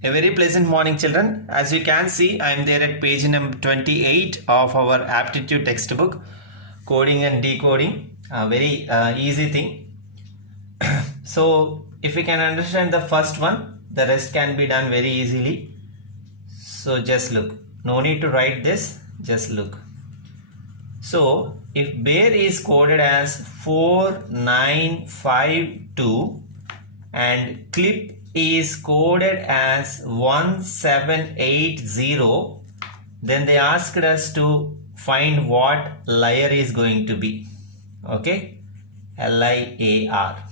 A very pleasant morning, children. As you can see, I am there at page number 28 of our aptitude textbook, coding and decoding. A very easy thing. So, if you can understand the first one, the rest can be done very easily. So, just look. No need to write this, just look. So, if bear is coded as 4952 and clip is coded as 1780, then they asked us to find what liar is going to be. Okay, LIAR.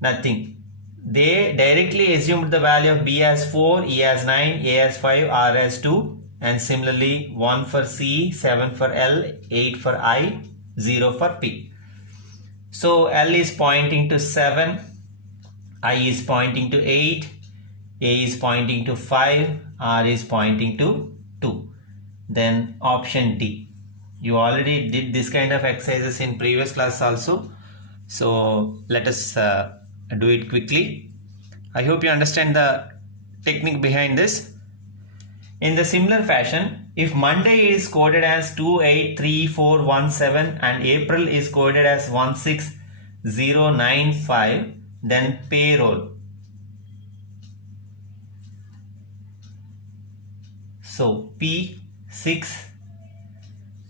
Nothing. They directly assumed the value of B as 4, E as 9, A as 5, R as 2, and similarly 1 for C, 7 for L, 8 for I, 0 for P. So L is pointing to 7, I is pointing to 8, A is pointing to 5, R is pointing to 2. Then option D. You already did this kind of exercises in previous class also. So let us do it quickly. I hope you understand the technique behind this. In the similar fashion, if Monday is coded as 283417 and April is coded as 16095, then payroll. So P6,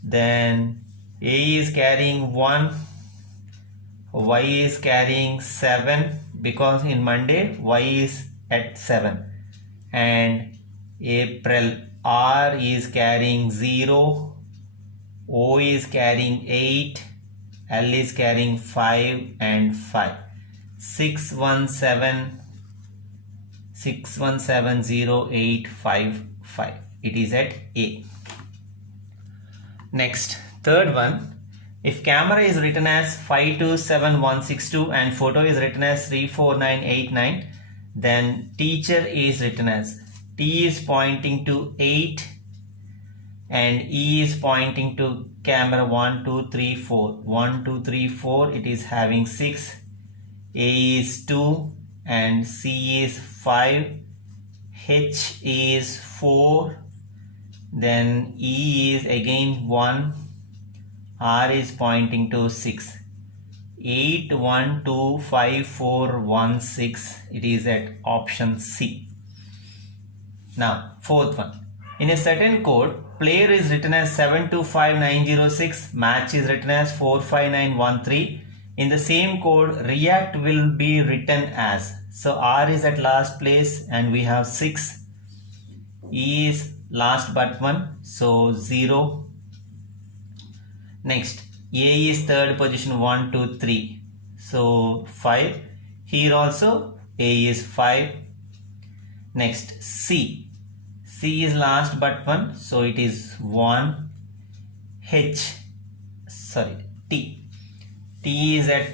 then A is carrying 1, Y is carrying 7 because in Monday Y is at 7, and April R is carrying 0, O is carrying 8, L is carrying 5 and 5. 6170855. It is at A. Next, third one. If camera is written as 527162 and photo is written as 34989, then teacher is written as T is pointing to 8 and E is pointing to camera 1, 2, 3, 4. 1, 2, 3, 4. It is having 6. A is 2 and C is 5. H is 4. Then E is again 1. R is pointing to 6. 8, 1, 2, 5, 4, 1, 6. It is at option C. Now, fourth one. In a certain code, player is written as 725906, match is written as 45913. In the same code, react will be written as. So, R is at last place and we have 6. E is last but 1, so 0. Next, A is third position, 1, 2, 3. So, 5. Here also, A is 5. Next, C. C is last but 1, so it is 1. T. T is at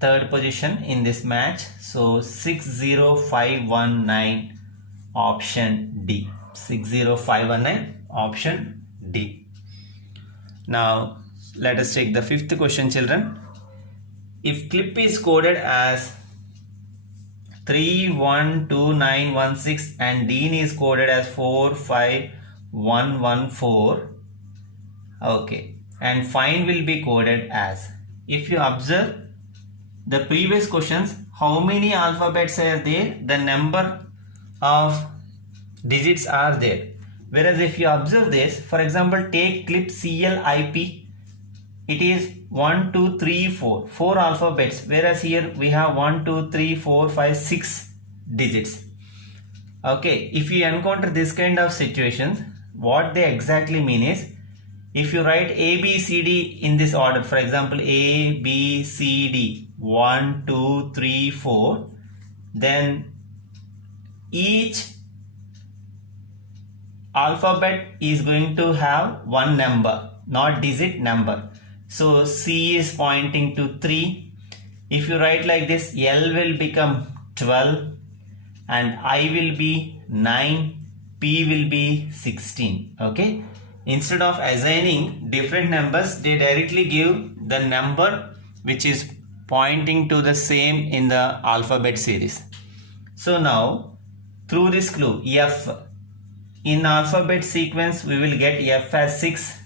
third position in this match, so 60519, option D. 60519, option D. Now, let us take the fifth question, children. If clip is coded as 312916 and Dean is coded as 45114, okay, and fine will be coded as. If you observe the previous questions, how many alphabets are there? The number of digits are there. Whereas if you observe this, for example, take clip CLIP, it is 1, 2, 3, 4. 4 alphabets. Whereas here we have 1, 2, 3, 4, 5, 6 digits. Okay. If you encounter this kind of situations, what they exactly mean is, if you write A, B, C, D in this order, for example, A, B, C, D, 1, 2, 3, 4, then each alphabet is going to have one number, not digit number. So C is pointing to 3. If you write like this, L will become 12 and I will be 9, P will be 16. Okay. Instead of assigning different numbers, they directly give the number which is pointing to the same in the alphabet series. So now through this clue, F. In alphabet sequence, we will get F as 6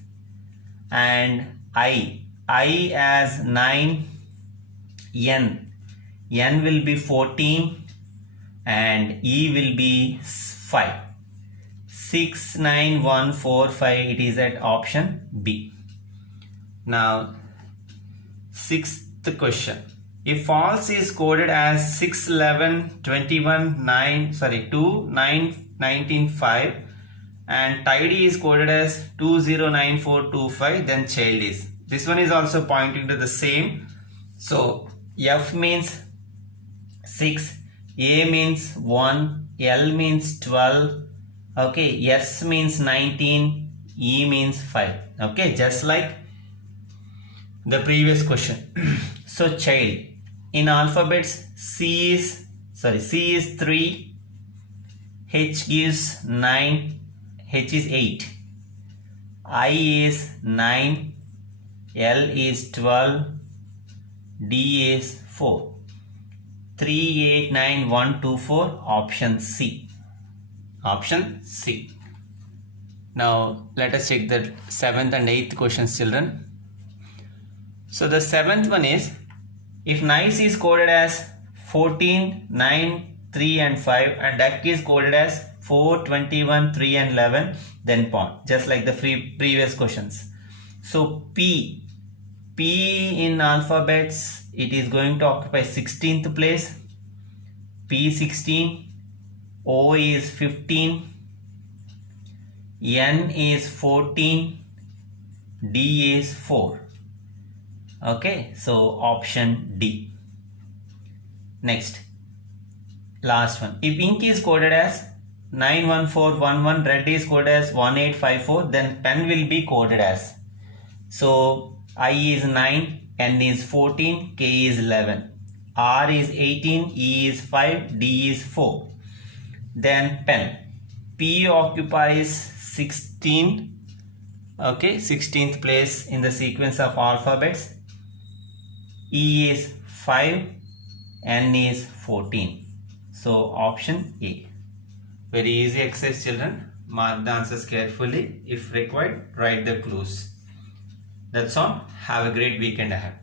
and I as 9, N will be 14 and E will be 5. 6, 9, 1, 4, 5, it is at option B. Now, sixth question. If false is coded as 6, 11, 21, 2, 9, 19, 5 and tidy is coded as 209425, then child is. This one is also pointing to the same. So F means 6, A means 1, L means 12, okay, S means 19, E means 5. Okay, just like the previous question. So child, in alphabets, C is 3, H gives 9, H is 8, I is 9, L is 12, D is 4. 3, 8, 9, 1, 2, 4, option C. Option C. Now let us check the 7th and 8th questions, children. So the 7th one is, if nice is coded as 14, 9, 3 and 5 and duck is coded as 4, 21, 3 and 11, then pawn, just like the previous questions. So P in alphabets, it is going to occupy 16th place. P 16, O is 15, N is 14, D is 4. Okay, so option D. Next, last one. If ink is coded as 91411, red is coded as 1854, then pen will be coded as. So I is 9, N is 14, K is 11, R is 18, E is 5, D is 4. Then pen. P occupies 16, okay, 16th place in the sequence of alphabets. E is 5, N is 14. So option A. Very easy exercise, children. Mark the answers carefully. If required, write the clues. That's all. Have a great weekend ahead.